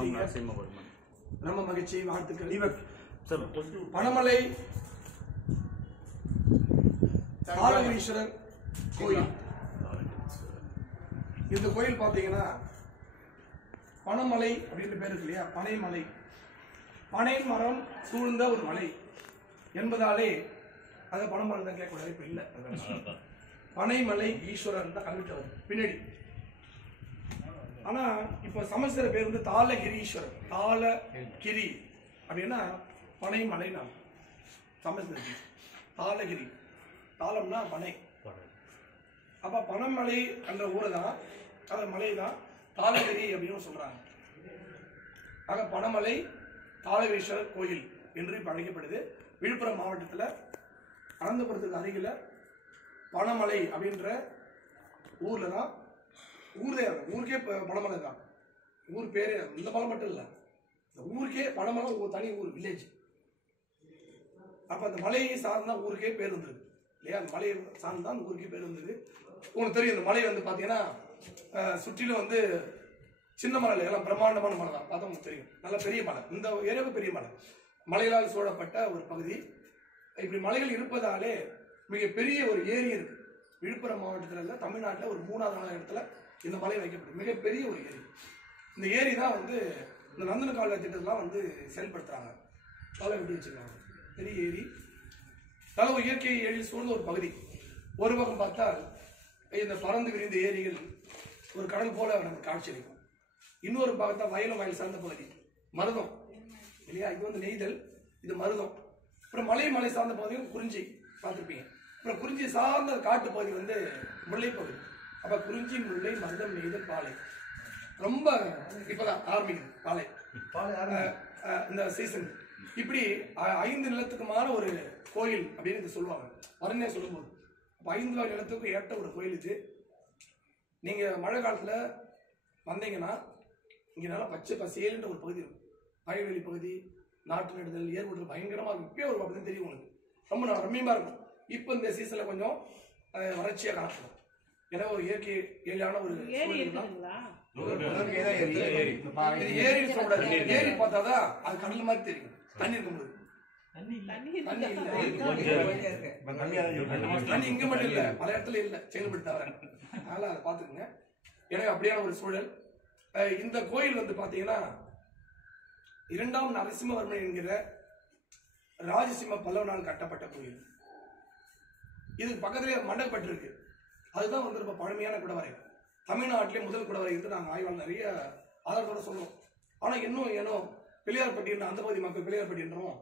வந்துட்டீங்க. ரொம்ப மகிழ்ச்சி, வாழ்த்துக்கள். பணமலை தாளகிரீஸ்வரர் கோயில். இந்த கோயில் பாத்தீங்கன்னா பனமலை அப்படின்ற பேர் இருக்கு இல்லையா, பனைமலை, பனை மரம் சூழ்ந்த ஒரு மலை என்பதாலே அது பனமலை தான் கேட்கக்கூடாது. இப்ப இல்ல, பனைமலை ஈஸ்வரர் தான் கல்விட்டு வருது பின்னாடி. ஆனா இப்ப சமஸ்கிருத பேர் வந்து தாளகிரீஸ்வரர். தாளகிரி அப்படின்னா பனைமலை. நான் சமஸ்கிருத தாளகிரி, தாளம்னா பனை. அப்ப பனமலை என்ற ஊரை தான், அந்த மலை தான் தாளகிரி அப்படின்னு சொல்றாங்க. ஆக பனமலை தாளகிரீஸ்வரர் கோயில் என்று இப்ப அழைக்கப்படுது. விழுப்புரம் மாவட்டத்தில் அனந்தபுரத்துக்கு அருகில பனமலை அப்படின்ற ஊர்ல தான், ஊருக்கே பனமலை தான் ஊர் பேரு. இந்த மலை மட்டும் இல்ல, இந்த ஊருக்கே பனமலை ஒரு தனி ஊர், வில்லேஜ். அப்ப அந்த மலையை சார்ந்தா ஊருக்கே பேர் வந்திருக்கு இல்லையா. அந்த மலையை சார்ந்தான் அந்த ஊருக்கே பேர் வந்திருக்கு. உங்களுக்கு தெரியும், இந்த மலை வந்து பாத்தீங்கன்னா சுற்றிலும் வந்து சின்ன மலை எல்லாம் பிரம்மாண்டமான மலை தான். பார்த்தா உங்களுக்கு தெரியும், நல்ல பெரிய மலை. இந்த ஏரியாவுக்கு பெரிய மலை, மலைகளால் சூழப்பட்ட ஒரு பகுதி. இப்படி மலைகள் இருப்பதாலே மிகப்பெரிய ஒரு ஏரி இருக்கு. விழுப்புரம் மாவட்டத்தில் இல்ல, தமிழ்நாட்டில் ஒரு 3வது இடத்துல இந்த மலை வைக்கப்படும் மிகப்பெரிய ஒரு ஏரி. இந்த ஏரி தான் வந்து இந்த நந்தன கால திட்டத்தெல்லாம் வந்து செயல்படுத்துறாங்க. காலை விட்டு வச்சுருக்காங்க. பெரிய ஏரி, நல்ல ஒரு இயற்கை எழில் சூழ்ந்த ஒரு பகுதி. ஒரு பக்கம் பார்த்தால் இந்த பறந்து விரிந்த ஏரிகள் ஒரு கடல் போல நமக்கு காட்சி அளிக்கும். இன்னொரு பார்த்தா வயலும் வயல் சார்ந்த பகுதி, மருதம் இல்லையா. இது வந்து நெய்தல், இது மருதம். அப்புறம் மலை சார்ந்த பகுதியும் குறிஞ்சி பார்த்துருப்பீங்க. அப்புறம் குறிஞ்சி சார்ந்த காட்டு பகுதி வந்து முல்லை பகுதி. அப்ப குறிஞ்சி, முல்லை, மருதம், நெய்தல், பாலை. ரொம்ப இப்பதான் ஆரம்பிக்குது பாலை இந்த சீசன். இப்படி 5 நிலத்துக்குமான ஒரு கோயில் அப்படின்னு இது சொல்லுவாங்க. வரனே சொல்லும்போது 5 வகை நிலத்துக்கும் ஏற்ற ஒரு கோயில் இது. நீங்க மழை காலத்துல வந்தீங்கன்னா இங்க நல்லா பச்சை பசேல்ன்ற ஒரு பகுதி இருக்கும். வயல்வெளி பகுதி, நாட்டு நடுதல், ஏற்படுதல் பயங்கரமா இருக்கும். இப்பயே ஒரு அப்படி தெரியும் உங்களுக்கு, ரொம்ப ரம்மியமா இருக்கும். இப்போ இந்த சீசன்ல கொஞ்சம் வறட்சியா காணப்படும். ஏன்னா ஒரு இயற்கை எழிலான ஒரு ஏரி சொல்லக்கூடாது. ஏரி பார்த்தாதான் அது கடல் மாதிரி தெரியும். தண்ணி இருக்கும்போது தண்ணி இங்க மட்டும் இல்ல, பல இடத்துல இல்ல, செங்கல்பட்டு தவிர. அதனால அதை பாத்துக்கோங்க. எனக்கு அப்படியான ஒரு சூழல். இந்த கோயில் வந்து பாத்தீங்கன்னா 2ஆம் நரசிம்மவர்மன் என்கிற ராஜசிம்ம பல்லவனால் கட்டப்பட்ட கோயில். இதுக்கு பக்கத்திலே மண்டகப்பட்டு இருக்கு. அதுதான் வந்து ரொம்ப பழமையான குடவரை. தமிழ்நாட்டிலே முதல் குடவரை என்று நாங்கள் ஆய்வாளர் நிறைய ஆதாரத்தோட சொல்லுவோம். ஆனா இன்னும் ஏனோ பிள்ளையார்பட்டி என்ற அந்த பகுதி மக்கள் பிள்ளையார்பட்டி என்றோம்.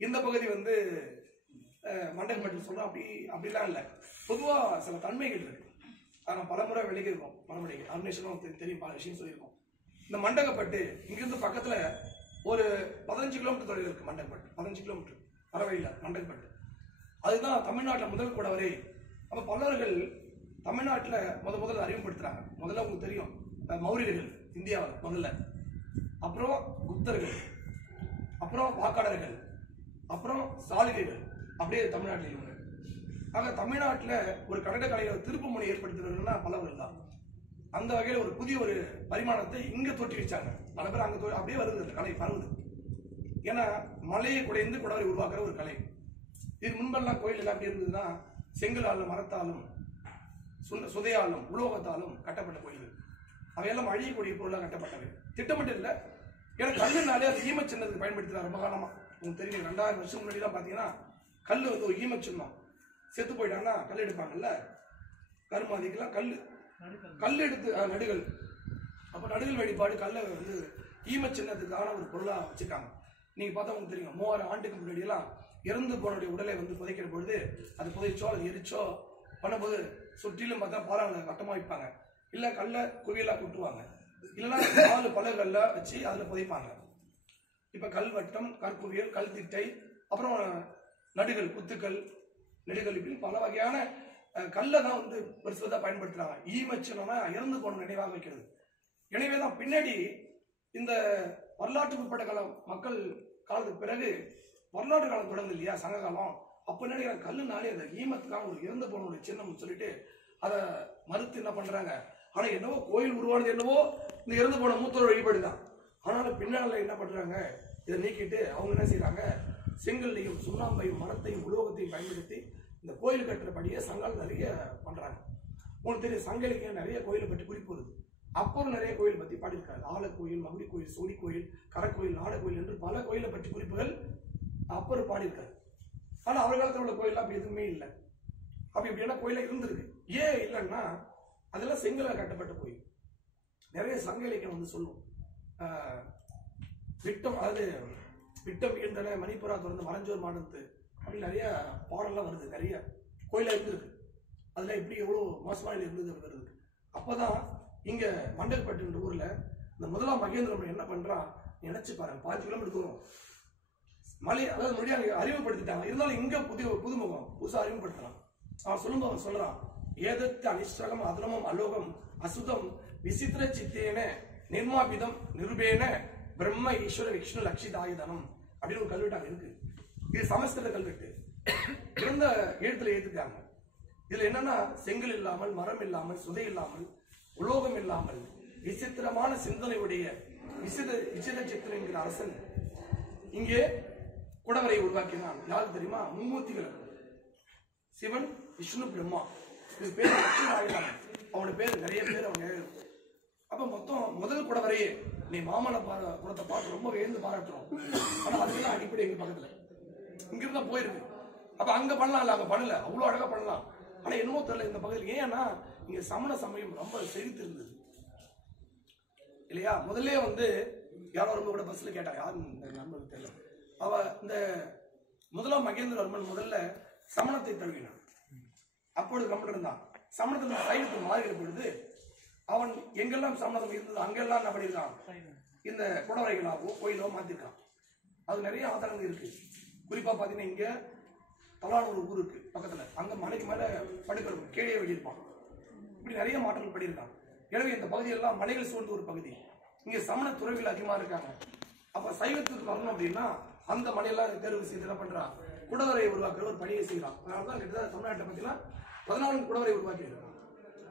இந்த பகுதி வந்து மண்டகப்பட்டு சொல்றோம். அப்படிலாம் இல்லை. பொதுவா சில தன்மைகள் இருக்கு. நான் பலமுறை விளக்கியிருக்கோம். மறுபடி அருணேஷனும் தெரியும், பல விஷயம் சொல்லியிருக்கோம். இந்த மண்டகப்பட்டு இங்கிருந்து பக்கத்துல ஒரு 15 கிலோமீட்டர் தொலைவில் இருக்கு. மண்டகப்பட்டு 15 கிலோமீட்டர் வரவழியில மண்டகப்பட்டு. அதுதான் தமிழ்நாட்டில் முதல் குடவரை. அப்ப பல்லவர்கள் தமிழ்நாட்டில் முதல்ல அறிமுகப்படுத்துறாங்க. முதல்ல உங்களுக்கு தெரியும், மௌரியர்கள் இந்தியாவில் முதல்ல, அப்புறம் குப்தர்கள், அப்புறம் வாக்காளர்கள், அப்புறம் சாளுக்கியர்கள், அப்படியே தமிழ்நாட்டில் இவங்க. ஆக தமிழ்நாட்டில் ஒரு கட்டடக்கலையை திருப்பு முனை ஏற்படுத்துறதுன்னா பல்லவர்கள் தான். அந்த வகையில் ஒரு புதிய ஒரு பரிமாணத்தை இங்க தோற்றி வச்சாங்க. பல பேர் அங்க அப்படியே வருது, அந்த கலை பரவுது. ஏன்னா மலையை குடைந்து குடவரை உருவாக்குற ஒரு கலை. இது முன்பெல்லாம் கோயில் எல்லாம் எப்படி இருந்ததுன்னா செங்கலாலும், மரத்தாலும், சுதையாலும், உலோகத்தாலும் கட்டப்பட்ட கோயில்கள். அவையெல்லாம் அழியக்கூடிய பொருளாக கட்டப்பட்டவை. திட்டமிட்டு இல்லை. ஏன்னா கல்லுனாலே அது ஈம சின்னத்துக்கு பயன்படுத்தினார் ரொம்ப காலமா. உங்களுக்கு தெரியும், 2000 வருஷம் முன்னாடி பாத்தீங்கன்னா கல் வந்து ஒரு ஈம சின்னம். செத்து போயிட்டாங்கன்னா கல் எடுப்பாங்கல்ல, கருமாதிக்கெல்லாம் கல் எடுத்து நடுகள். அப்ப நடுகள் வழிபாடு கல்லை வந்து ஈம சின்னத்துக்கான ஒரு பொருளா வச்சிருக்காங்க. நீங்க பார்த்தா உங்களுக்கு தெரியும், 3000 ஆண்டுக்கு முன்னாடி எல்லாம் இறந்து போனுடைய உடலை வந்து புதைக்கிற பொழுது அது புதைச்சோ அது எரிச்சோ பண்ணும்போது சுற்றிலும் பார்த்தா பாறாங்களை வட்டமா வைப்பாங்க, இல்ல கல்ல குவியலா குட்டுவாங்க, இல்லைன்னா 4 பலகல்ல வச்சு அதுல புதைப்பாங்க. இப்ப கல்வட்டம், கற்குவியல், கல் திட்டை, அப்புறம் நடுகள், குத்துக்கள், நெடுகள், இப்படி பல வகையான கல்லை தான் வந்து பெருசுதான் பயன்படுத்துறாங்க. ஈமச்சினமா இறந்து போன நினைவாக வைக்கிறது. எனவேதான் பின்னாடி இந்த வரலாற்று முற்பட்ட காலம் மக்கள் காலத்துக்கு பிறகு வரலாற்று காலம் தொடங்குது இல்லையா, சங்க காலம். அப்ப நினைக்கிற கல்லுனாலே அந்த ஈமத்துக்காக ஒரு இறந்து போன ஒரு சின்னம் சொல்லிட்டு அதை மறுத்து என்ன பண்றாங்க. ஆனா என்னவோ கோயில் உருவானது என்னவோ இந்த இறந்து போன மூத்தோர் வழிபாடுதான். ஆனாலும் பின்னால என்ன பண்றாங்க, இதை நீக்கிட்டு அவங்க என்ன செய்யறாங்க, செங்கல்லையும் சுண்ணாம்பையும் மரத்தையும் உலோகத்தையும் பயன்படுத்தி இந்த கோயில் கட்டுற படியே சங்கால் நிறைய பண்றாங்க. உங்களுக்கு தெரியும், சங்க இலக்கியம் நிறைய கோயிலை பற்றி குறிப்பு வருது. அப்புறம் நிறைய கோயில் பத்தி பாடியிருக்காரு. ஆலக்கோயில், மகுடி கோயில், சோடி கோயில், கரக்கோயில், நாடகோயில் என்று பல கோயிலை பற்றி குறிப்புகள் அப்புறம் பாடியிருக்காரு. ஆனா அவர் காலத்தில் உள்ள கோயில் அப்படி எதுவுமே இல்லை. அப்படி இப்படியான கோயில இருந்திருக்கு. ஏன் இல்லைன்னா அதெல்லாம் செங்கலால் கட்டப்பட்ட கோயில். நிறைய சங்க இலக்கியம் வந்து சொல்லும், விட்டம், அதாவது விட்டம் வீழ்ந்தன மணிப்புறா தொடர்ந்து மறைஞ்சோர் மாடத்து அப்படி நிறைய பாடல்லாம் வருது. நிறைய கோயிலா இருந்திருக்கு. அதுல எப்படி எவ்வளவு மோசமான இருந்தது வருது. அப்பதான் இங்க மண்டல்பட்டுன்ற ஊர்ல இந்த முதலாம் மகேந்திரன் என்ன பண்றான் நினைச்சு பாருங்க, 5 கிலோமீட்டர் தூரம் மலை, அதாவது மொழியாக அறிமுகப்படுத்திட்டாங்க. இருந்தாலும் இங்க புதுமுகம் புதுசா அறிமுகப்படுத்தலாம். அவன் சொல்லும்போது அவன் சொல்றான், ஏதத்து அனிஷ்டகம் அதனமும் அலோகம் அசுதம் விசித்திர சித்தேன நிர்மாபிதம் நிருபேன பிரம்ம ஈஸ்வர விஷ்ணு லட்சிதாயுதனம் அப்படின்னு ஒரு கல்வெட்டாங்க இருக்கு. இது சமஸ்கிருத கல்வெட்டு. இருந்த எழுத்துல ஏத்துக்காங்க. இதுல என்னன்னா, செங்கல் இல்லாமல், மரம் இல்லாமல், சுதை இல்லாமல், உலோகம் இல்லாமல் விசித்திரமான சிந்தனையுடைய விசித சித்திரன் என்கிற அரசன் இங்கே குடவரை உருவாக்கினான். யாருக்கு தெரியுமா? மும்மூர்த்திகள், சிவன், விஷ்ணு, பிரம்மா. இது பேர் லட்சுமி. அவனோட பேர் நிறைய பேர் அவங்க. அப்ப மொத்தம் முதல் குடவரையே நீ மாமல்ல குடத்தை பார்த்து ரொம்ப வேந்து பாராட்டுறோம். ஆனா அதுதான் அடிப்படை எங்க பக்கத்துல இங்கிருந்தா போயிருக்கு. அப்ப அங்க பண்ணலாம் இல்ல, அங்க பண்ணல, அவ்வளவு அழகா பண்ணலாம். ஆனா என்னமோ தெரியல இந்த பகுதியில். ஏன்னா இங்க சமண சமயம் ரொம்ப செழித்து இருந்தது இல்லையா? முதல்ல வந்து யாரோ ரொம்ப கூட பஸ்ல கேட்டாங்க, யாரும் நண்பருக்கு தெரியல. அவ இந்த முதலாம் மகேந்திரவர்மன் முதல்ல சமணத்தை தழுவினான். அப்பொழுது கம்மன் இருந்தான். சமணத்தில் சைவத்துக்கு மாறுகிற பொழுது அவன் எங்கெல்லாம் சமணம் இருந்தது அங்கெல்லாம் என்ன பண்ணியிருக்கான், இந்த குடவரைகளாவோ கோயிலோ மாத்திருக்கான். அது நிறைய ஆதாரங்கள் இருக்கு. குறிப்பா பாத்தீங்கன்னா இங்க தலான ஒரு ஊர் இருக்கு பக்கத்துல, அங்க மலைக்கு மேல படுக்கிறது கீழே வெளியிருப்பான். இப்படி நிறைய மாற்றங்கள் பண்ணியிருக்கான். எனவே இந்த பகுதியெல்லாம் மலைகள் சூழ்ந்த ஒரு பகுதி. இங்க சமண துறவிகள் அதிகமா இருக்காங்க. அப்ப சைவத்துக்கு வரணும் அப்படின்னா அந்த மலையெல்லாம் தேர்வு செய்து என்ன பண்றான், குடவரை உருவாக்குற ஒரு பணியை செய்யறான். அதனாலதான் கிட்டத்தட்ட தமிழ்நாட்டை பத்திலாம் 14 குடவரை உருவாக்கி இருக்கான்.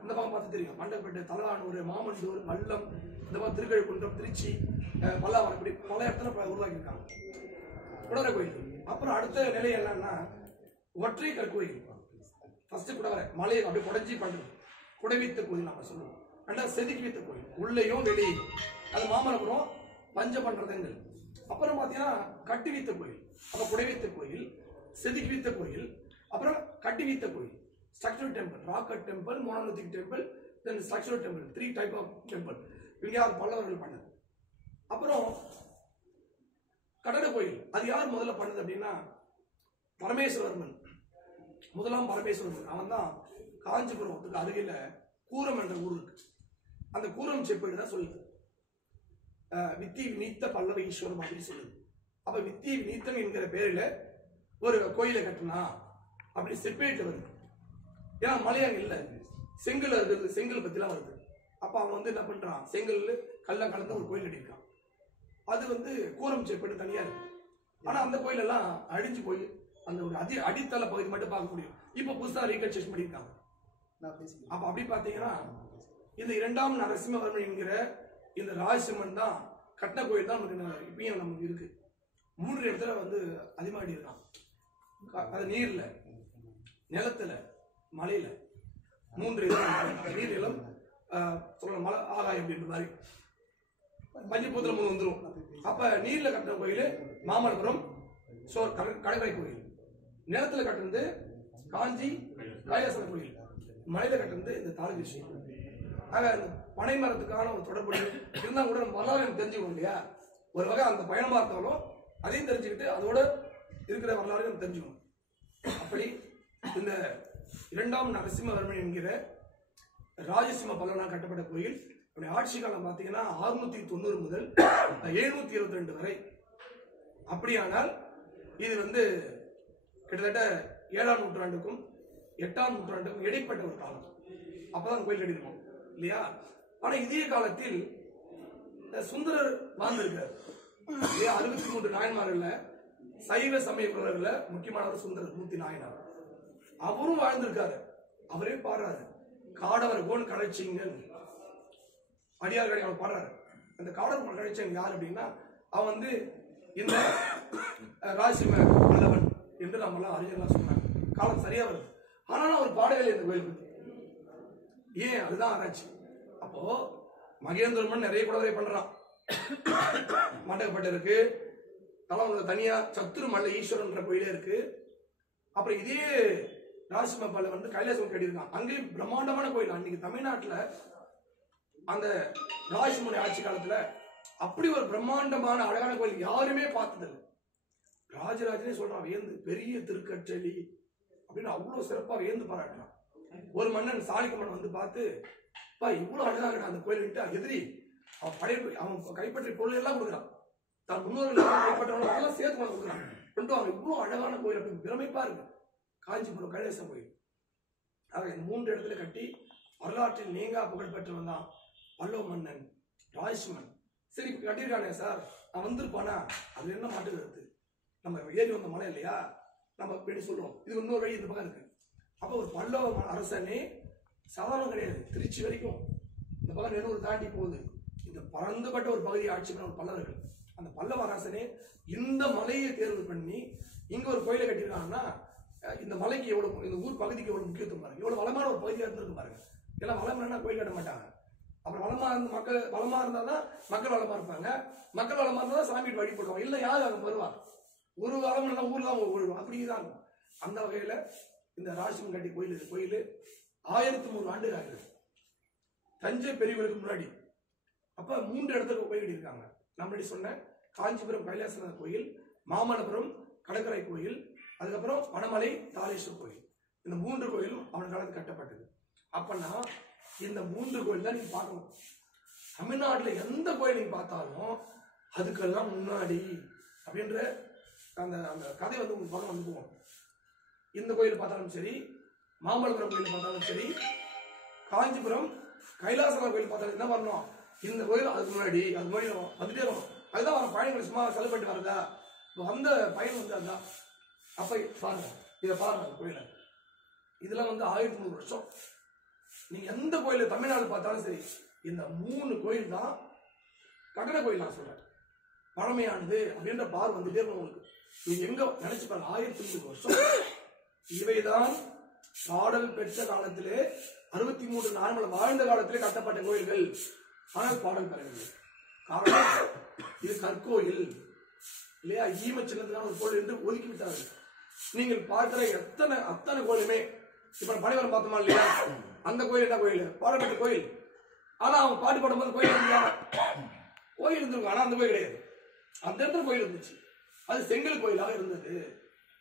இந்த பக்கம் பார்த்து தெரியும், மண்டல்பட்டு, தலவானூர், மாமண்டூர், வல்லம், இந்த மாதிரி திருக்கழுக்குன்றம், திருச்சி, பல்லாவரம், இப்படி பல இடத்துல உருவாக்கி இருக்காங்க குடவரை கோயில். அப்புறம் அடுத்த நிலை என்னன்னா ஒற்றை கற்கோயில். ஃபர்ஸ்ட் குடவரை மலையை அப்படியே குடைஞ்சி பண்றது குடைவித்த கோயில் நம்ம சொல்லுவோம். ரெண்டாவது செதுக்கி வைத்த கோயில், உள்ளேயும் வெளியேயும். அது மாமல்லபுரம் பஞ்ச பண்றதுங்கள். அப்புறம் பாத்தீங்கன்னா கட்டி வைத்த கோயில். அப்ப குடைவித்த கோயில், செதுக்கி வைத்த கோயில், அப்புறம் கட்டி வைத்த கோயில். Structural temple, rock cut temple, monolithic temple, then structural temple. 3 type of temple. இங்க யார் பல்லவர்கள் பண்ணது. அப்புறம் கடட கோயில், அது யார் முதல்ல பண்ணது அப்படின்னா பரமேஸ்வரவர்மன், முதலாம் பரமேஸ்வரன். அவன் தான் காஞ்சிபுரத்துக்கு அருகில கூரம் என்ற ஊர் இருக்கு. அந்த கூரம் செப்பேடு தான் சொல்லுது வித்தி வினீத்த பல்லவ ஈஸ்வரம் அப்படின்னு சொல்லுது. அப்ப வித்தி வினீத்தம் என்கிற பேரில ஒரு கோயிலை கட்டினா அப்படி செப்பேட்டு வருது. ஏன்னா மலையாங்க இல்ல, செங்கல் இருக்குது, செங்கல் பத்திலாம் வருது. அப்ப அவன் வந்து என்ன பண்றான், செங்கல் கல்ல கலந்து ஒரு கோயில் கட்டியிருக்கான். அது வந்து கூரம் செப்பேடு தனியா இருக்கு. ஆனா அந்த கோயில் எல்லாம் அழிஞ்சு போய் அந்த ஒரு அடித்தள பகுதி மட்டும் பார்க்க முடியும். இப்ப புதுசா ரீகன்ஸ்ட்ரக்ஷன் பண்ணியிருக்காங்க. அப்ப அப்படி பாத்தீங்கன்னா இந்த 2ஆம் நரசிம்மவர்மன் என்கிற இந்த ராஜசிம்மன் தான் கட்டின கோயில் தான் நமக்கு இப்பயும் நமக்கு இருக்கு. 3 இடத்துல வந்து அதிகமாடி இருக்கான். அது நீர்ல, நிலத்துல, மலையில. 3 நீர், நிலம், சொல்ற மலை, ஆகாயம் அப்படின்ற மாதிரி பஞ்சபூத்திரம் 3 வந்துடும். அப்ப நீர்ல கட்டின கோயில் மாமல்லபுரம் கடற்கரை கோயில், நிலத்துல கட்டினது காஞ்சி கைலாசன கோயில், மலையில கட்டினது இந்த தாளகிருஷ்ண. ஆக அந்த பனை மரத்துக்கான ஒரு தொடர்பு இருந்தா கூட நம்ம வரலாறு தெரிஞ்சுக்கணும் இல்லையா? ஒரு வகை அந்த பயணமா இருந்தாலும் அதையும் தெரிஞ்சுக்கிட்டு அதோட இருக்கிற வரலாறு நம்ம தெரிஞ்சுக்கணும். அப்படி இந்த 2ஆம் நரசிம்மவர்மன் என்கிற ராஜசிம்ம பல்லவனால் கட்டப்பட்ட கோயில் ஆட்சி காலம் பார்த்தீங்கன்னா 690 முதல் 722 வரை. அப்படியானால் இது வந்து கிட்டத்தட்ட 7ஆம் நூற்றாண்டுக்கும் 8ஆம் நூற்றாண்டுக்கும் இடைப்பட்ட ஒரு காலம். அப்பதான் கோயில் கட்டிருக்கோம் இல்லையா? ஆனா இதே காலத்தில் சுந்தரர் வாழ்ந்திருக்கார். 63 நாயன்மார்கள்ல சைவ சமய குரல்ல முக்கியமானவர் சுந்தரர் மூர்த்தி நாயனார். அவரும் வாழ்ந்திருக்காரு. அவரே பாடுறாரு, காடவர் கோன் கலைச்சிங்கன் அடியார்கள் அவர் பாடுறாரு. இந்த காடர் கழிச்சவன் யார் அப்படின்னா அவன் வந்து இந்த ராசிம பல்லவன் என்று நம்மளாம் அறிஞர்களாக சொன்னாங்க. காலம் சரியா வருது, ஆனாலும் அவர் பாடவில்லை இந்த கோயில் பத்தி. ஏன்? அதுதான் ஆராய்ச்சி. அப்போ மகேந்திரமன் நிறைய குடவரை பண்றான். மண்டகப்பட்டு இருக்கு, தலைவங்க தனியா சத்துரு மல்ல ஈஸ்வரன்ற கோயிலே இருக்கு. அப்புறம் இதே ராசிம பல்லவன் வந்து கைலாசம் கட்டியிருக்கான். அங்கேயும் பிரம்மாண்டமான கோயில். அன்னைக்கு தமிழ்நாட்டுல அந்த ராசிமுனை ஆட்சி காலத்துல அப்படி ஒரு பிரம்மாண்டமான அழகான கோயில் யாருமே பார்த்தது. ராஜராஜனே சொல்றான் வியந்து, பெரிய திருக்கற்றலி அப்படின்னு அவ்வளவு சிறப்பா வியந்து பாராட்டுறான். ஒரு மன்னன் சாணிக்க மன்னன் வந்து பார்த்து, இவ்வளவு அழகாக அந்த கோயில் எதிரி அவன் கைப்பற்றிய பொருள் எல்லாம் கொடுக்குறான். தான் முன்னோர்கள் கைப்பற்றவங்க சேர்த்து கொடுக்குறான். அவன் இவ்வளவு அழகான கோயில் அப்படின்னு பிரமிப்பா இருக்கு. காஞ்சிபுரம் கைலாசம் கோயில். ஆக இந்த 3 இடத்துல கட்டி வரலாற்றில் நீங்கா புகழ் பெற்றவன் தான் பல்லவ மன்னன் ராஜ்மன். சரி கட்டியிருக்கானே சார், நான் வந்திருப்பானா? அதுல என்ன மாட்டு வருது? நம்ம ஏறி வந்த மலை இல்லையா, நம்ம அப்படி சொல்றோம். இது இன்னொரு வழி இந்த பக்கம் இருக்கு. அப்ப ஒரு பல்லவ அரசனே சாதாரணம் கிடையாது. திருச்சி வரைக்கும் இந்த பக்கம் நெல்லூர் தாண்டி போகுது. இந்த பறந்துபட்ட ஒரு பகுதியை ஆட்சி பண்ண ஒரு பல்லவர்கள். அந்த பல்லவ அரசனே இந்த மலையை தேர்வு பண்ணி இங்க ஒரு கோயிலை கட்டியிருக்காங்கன்னா இந்த மலைக்கு எவ்வளவு, இந்த ஊர் பகுதிக்கு எவ்வளவு முக்கியத்துவம் பாருங்க. எவ்வளவு வளமான ஒரு பகுதியா இருந்திருக்கு பாருங்க. எல்லாம் வளமான கோயில் கட்ட மாட்டாங்க. அப்புறம் வளமா இருந்து மக்கள் வளமா இருந்தாதான் மக்கள் வளமா இருப்பாங்க. மக்கள் வளமா இருந்தாதான் சாமி வழிபடுவாங்க. இல்ல யாரு அங்க வருவாங்க? ஒரு வளம் ஊர்ல தான் ஓடுவோம். அப்படிதான் இருக்கும். அந்த வகையில இந்த ராசிமன் கட்டி கோயில் 1003 ஆண்டுகள் ஆகுது. தஞ்சை பெரியவருக்கு முன்னாடி. அப்ப 3 இடத்துல கோயில் கட்டியிருக்காங்க. நம்ம சொன்ன காஞ்சிபுரம் கைலாசநாதர் கோயில், மாமல்லபுரம் கடற்கரை கோயில், அதுக்கப்புறம் வடமலை தாளேஸ்வரர் கோயில். இந்த 3 கோயிலும் அவன் காலத்தில் கட்டப்பட்டது. அப்பனா இந்த 3 கோயில் தான் நீங்க பார்க்கணும். தமிழ்நாட்டுல எந்த கோயில் நீங்க பார்த்தாலும் அதுக்கெல்லாம் முன்னாடி அப்படின்ற அந்த அந்த கதை வந்து உங்களுக்கு பக்கம் வந்து போகும். இந்த கோயில் பார்த்தாலும் சரி, மாமல்லபுரம் கோயில் பார்த்தாலும் சரி, காஞ்சிபுரம் கைலாசநாதர் கோயில் பார்த்தாலும் என்ன வரணும்? இந்த கோயில் அதுக்கு முன்னாடி அது முன்னாடி வந்துட்டே வரும். அதுதான் வர பயணங்கள் சும்மா செலப்பட்டு வரதா வந்த பயன் வந்து அதுதான். அப்ப பாருங்க, இதை பாருங்க அந்த கோயில. இதெல்லாம் வந்து 1300 வருஷம். நீங்க எந்த கோயில தமிழ்நாடு பார்த்தாலும் சரி, இந்த 3 கோயில் தான் கட்டட கோயில். நான் சொல்றேன் பழமையானது அப்படின்ற பார் வந்துட்டே இருக்கும் உங்களுக்கு. நீங்க எங்க நினைச்சு பாருங்க, 1300 வருஷம். இவைதான் பாடல் பெற்ற காலத்திலே 63 நார்மல் வாழ்ந்த காலத்திலே கட்டப்பட்ட கோயில்கள். ஆனால் பாடல் பெறவில்லை. காரணம் இது கற்கோயில் இல்லையா, ஈம சின்னத்துக்கான ஒரு கோயில் என்று ஒதுக்கி விட்டார்கள். நீங்கள் பார்க்கிற அத்தனை கோயிலுமே, இப்ப பனைவரம் பார்த்தோமா இல்லையா, அந்த கோயில் என்ன கோயில்? பாடப்பட்ட கோயில். ஆனா அவங்க பாட்டு பாடும்போது கோயில் இருந்திருக்கும். ஆனா அந்த கோயில் கிடையாது. அந்த இடத்துல கோயில் இருந்துச்சு. அது செங்கல் கோயிலாக இருந்தது.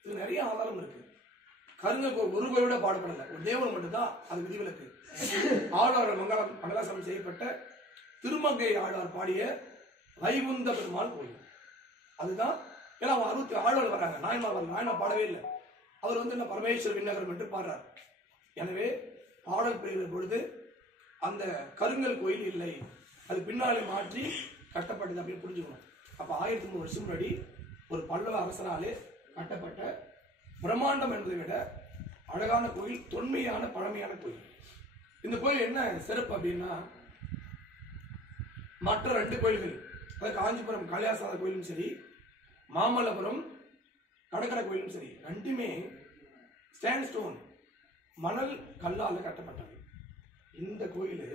இது நிறைய ஆதாரம் இருக்கு. கருங்க ஒரு கோயிலோட பாடுபடல, ஒரு தேவன் மட்டும்தான் அது விதிவிலக்கு. ஆழ்வார் மங்களாசனம் செய்யப்பட்ட திருமங்கை ஆழ்வார் பாடிய வைகுந்த பெருமாள் கோயில் அதுதான். ஏன்னா 60 ஆழ்வார் வர்றாங்க, நாயன்மார் பாடவே இல்லை. அவர் வந்து என்ன பரமேஸ்வர விண்ணகரம் என்று பாடுறார். எனவே பாடல் பெறுகிற பொழுது அந்த கருங்கல் கோயில் இல்லை, அது பின்னாலே மாற்றி கட்டப்பட்டது அப்படின்னு புரிஞ்சுக்கணும். அப்ப 1300 வருஷம் முன்னாடி ஒரு பல்லவ அரசனாலே கட்டப்பட்ட பிரம்மாண்டம் என்பதை விட அழகான கோயில், தொன்மையான பழமையான கோயில். இந்த கோயில் என்ன சிறப்பு அப்படின்னா, மற்ற 2 கோயில்கள், அதாவது காஞ்சிபுரம் கைலாசநாதர் கோயிலும் சரி, மாமல்லபுரம் கடற்கரை கோயிலும் சரி, 2மே ஸ்டாண்ட் ஸ்டோன் மணல் கல்லால கட்டப்பட்டது. இந்த கோயில்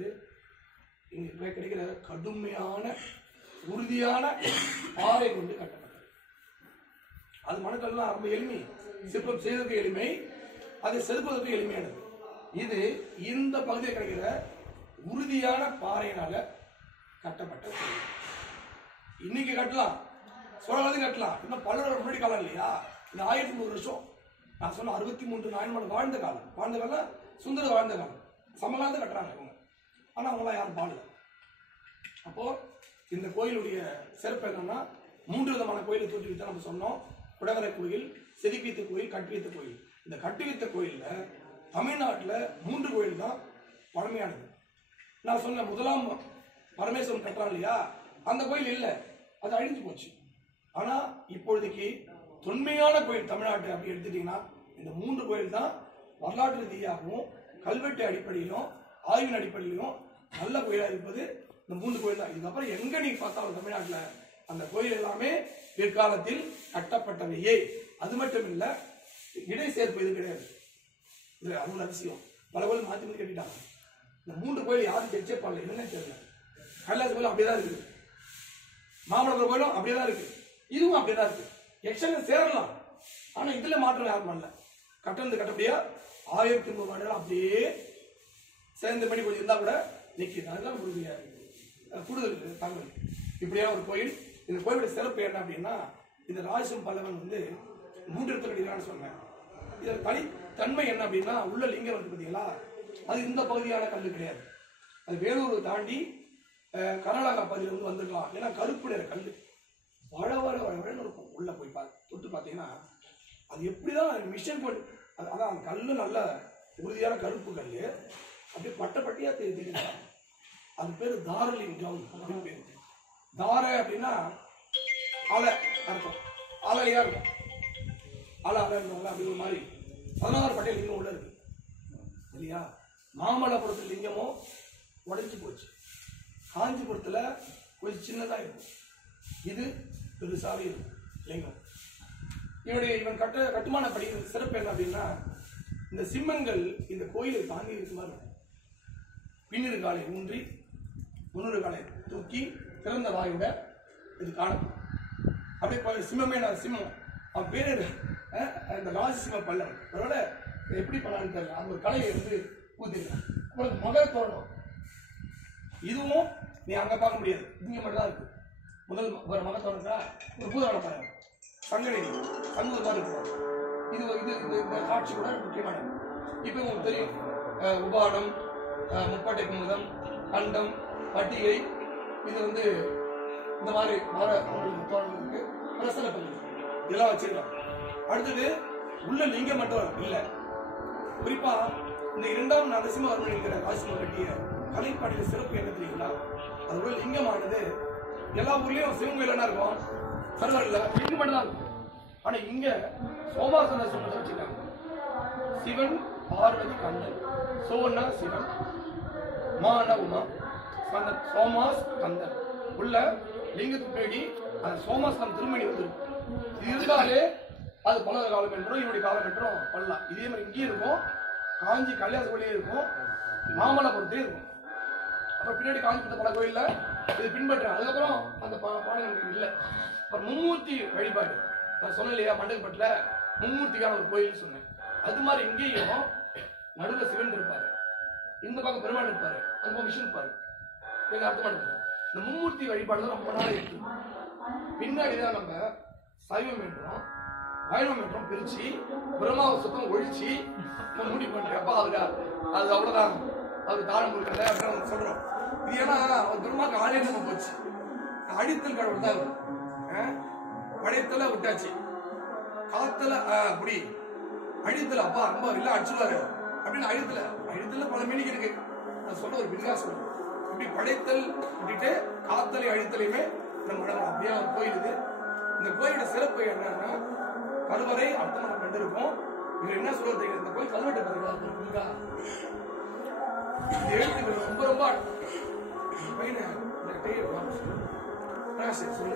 இங்க கிடைக்கிற கடுமையான உறுதியான பாறை கொண்டு கட்டப்பட்டது. அது மணக்கல்லாம் ரொம்ப எளிமை, சிற்பம் செய்வதற்கு எளிமை, அதை செதுப்பதற்கு எளிமையானது. இது இந்த பகுதியில் கிடைக்கிற உறுதியான பாறையினால கட்டப்பட்ட கோயில். இன்னைக்கு கட்டலாம், சோழகாலத்தையும் கட்டலாம், இன்னும் பல்லவர் முன்னாடி காலம் இல்லையா. இந்த 1300 வருஷம் நான் சொன்ன 63 நாயன்மார் வாழ்ந்த காலம் சுந்தர வாழ்ந்த காலம், சமகாலத்தை கட்டுறாங்க இவங்க. ஆனா அவங்களாம் யாரும் பாடல. அப்போ இந்த கோயிலுடைய சிறப்பு என்னன்னா, 3 விதமான கோயிலை தோற்றுவித்த நம்ம சொன்னோம். குடகரை கோயில், செதுக்கி வைத்த கோயில், கட்டி வைத்த கோயில். இந்த கட்டி வைத்த கோயில்ல தமிழ்நாட்டுல 3 கோயில் தான் பழமையானது. நான் சொன்ன முதலாம் பரமேஸ்வரன் கட்டுறான் இல்லையா, அந்த கோயில் இல்லை, அது அழிஞ்சு போச்சு. ஆனா இப்பொழுதைக்கு தொன்மையான கோயில் தமிழ்நாட்டு அப்படி எடுத்துட்டீங்கன்னா இந்த 3 கோயில் தான் வரலாற்று ரீதியாகவும் கல்வெட்டு அடிப்படையிலும் ஆய்வின் அடிப்படையிலும் நல்ல கோயிலாக இருப்பது இந்த 3 கோயில் தான். இதுக்கப்புறம் எங்க நீ பார்த்தாலும் தமிழ்நாட்டுல அந்த கோயில் எல்லாமே பிற்காலத்தில் கட்டப்பட்டவையே. அது மட்டும் இல்ல, இடை சேர்ப்பு இது கிடையாது. இது அது ஒரு அதிசயம். பல கோயில் மாத்தி மாத்தி கட்டிட்டாங்க. இந்த 3 கோயில் யாரும் செக் பண்ணல, என்னன்னு தெரியல. கைலாச கோயில் அப்படியேதான் இருக்கு, மாமல்லபுரம் கோயிலும் அப்படியேதான் இருக்கு, இதுவும் அப்படியேதான் இருக்கு. எக்ஸ்டன் சேரலாம், ஆனா இதுல மாற்றம் யாரும் பண்ணல. கட்டணத்து கட்டப்படியா 1300 ஆண்டுகள் அப்படியே சேர்ந்த படி கொஞ்சம் இருந்தா கூட நிற்கிது. அதுதான் கூடுதல் தகவல். இப்படியா ஒரு கோயில். இந்த கோயிலோட சிறப்பு என்ன அப்படின்னா, இந்த ராஜசிம்ம பல்லவன் வந்து 3 இடத்துல கட்டினான்னு சொன்னேன். இதில் தனித்தன்மை என்ன அப்படின்னா, உள்ள லிங்கம் வந்து பார்த்தீங்களா, அது இந்த பகுதியான கல் கிடையாது. அது வேலூர் தாண்டி கர்நாடகா பகுதியிலிருந்து வந்துருக்கலாம். ஏன்னா கருப்பு நிற கல் வள இருக்கும். உள்ள போய் தொட்டு பார்த்தீங்கன்னா அது எப்படிதான் மிஷன் போட்டு, அதான் அந்த கல்லு நல்ல உறுதியான கருப்பு கல், அப்படியே பட்டப்பட்டியா தெரியுது. அது பேரு தாரலிங்கம் அப்படின்னு பேரு. தார அப்படின்னா அலை அர்த்தம், அலையா இருக்கும். அலை அப்படி ஒரு மாதிரி 16 பட்டை லிங்கம் உள்ள இருக்கு இல்லையா. மாமல்லபுரத்தில் லிங்கமும் உடைஞ்சு போச்சு, காஞ்சிபுரத்துல கொஞ்சம் சின்னதா இருக்கும், இது பெருசாவே இருக்கும் லிங்கம். இவன் கட்டுமான படி சிறப்பு என்ன அப்படின்னா, இந்த சிம்மங்கள் இந்த கோயிலை தாண்டி இருக்க மாதிரி இருக்கும். பின்னிரு காலை ஊன்றி முன்னூறு காலை தூக்கி திறந்த வாயோட இது காணும். அப்படியே சிம்மமே சிம்மம், அவன் பேரு இந்த ராஜசிம்ம பல்லவன். அதோட எப்படி பண்ணான்னு தெரியல, அந்த ஒரு கலையை வந்து ஊத்திருக்கான். அப்புறம் மகர தோரணம், இதுவும் நீ அங்க பார்க்க முடியாது, இங்க மட்டும் தான் இருக்கு. முதல் ஒரு மகர தோரணத்தா ஒரு பூதவன பாருங்க, சங்கநிதி சண்முக மாதிரி இருக்கிறாங்க. இது இந்த காட்சி கூட முக்கியமானது. இப்போ உங்களுக்கு தெரியும், உபாடம், முப்பாட்டை குமுதம், கண்டம், பட்டிகை, இது வந்து இந்த மாதிரி மர தோரணத்துக்கு பிரசன பகுதி இதெல்லாம் வச்சிருக்காங்க. அடுத்தது உள்ள லிங்கம் மட்டும் இல்லை, குறிப்பா இந்த 2ஆம் நரசிம்மவர்மன் என்கிற ராஜசிம்மன் கட்டிய கலைப்பாடியில சிறப்பு என்ன தெரியுங்களா, அது உள்ள லிங்கமானது எல்லா ஊர்லயும் சிவன் கோயில் என்ன இருக்கும், சர்வர்ல லிங்கம் மட்டும் தான் இருக்கும். ஆனா இங்க சோமாசன சொல்ல வச்சிருக்காங்க. சிவன் பார்வதி கந்தன், சோனா சிவன், மான உமா, சோமாஸ் கந்தன் உள்ள லிங்கத்துக்கு பின்னாடி அந்த சோமாஸ்கந்தன் திருமணி வந்து இது இருந்தாலே அது பல்லவ காலம் என்றும் இவருடைய காலம் என்றும் பண்ணலாம். இதே மாதிரி இங்கேயும் இருக்கும், காஞ்சி கல்யாணத்துக்குள்ளேயே இருக்கும், மாமல்லபுரத்திலே இருக்கும். அப்புறம் பின்னாடி காஞ்சிபுரத்து பல கோயில்ல இது பின்பற்ற. அதுக்கப்புறம் அந்த பாடல்கள் இல்லை. அப்புறம் மும்மூர்த்தி வழிபாடு நான் சொன்னேன் இல்லையா, மண்டகப்பட்டில் மும்மூர்த்திக்கான ஒரு கோயில் சொன்னேன். அது மாதிரி இங்கேயும் நடுவில் சிவன் இருப்பாரு, இந்த பக்கம் பெருமாள் இருப்பாரு, அந்த பக்கம் விஷ்ணு இருப்பாரு. எங்க அர்த்தம் இந்த மும்மூர்த்தி வழிபாடு தான் ரொம்ப நாள் இருக்கு. பின்னாடிதான் நம்ம சைவம் என்றோம் வைணவம் என்றும் பிரிச்சு பிரம்மாவை சுத்தம் ஒழிச்சு முடிவு பண்றேன். அப்பா அவரு அது அவ்வளவுதான், அவரு தாரம் கொடுக்கல அப்படின்னு சொல்றோம். இது ஏன்னா அவர் பிரம்மாவுக்கு ஆலயம் நம்ம போச்சு, அடித்தல் கடவுள் தான் இருக்கும். படைத்தல விட்டாச்சு, காத்தல அப்படி அழித்தல அப்பா ரொம்ப இல்ல அடிச்சுடுவாரு அப்படின்னு அழித்தல பல மீனிங் இருக்கு. நான் சொல்ல ஒரு விகாசம், இப்படி படைத்தல் விட்டுட்டு காத்தலை அழித்தலையுமே நம்ம அப்படியே ஒரு கோயில் இது. இந்த கோயிலோட சிறப்பு என்னன்னா, கருவறை அர்த்தமனம் ரெண்டு இருக்கும். இது என்ன சொல்றது, இந்த கோயில் கல்வெட்டு பார்த்தீங்களா, எழுத்துக்கள் ரொம்ப ரொம்ப பையனை சொல்லு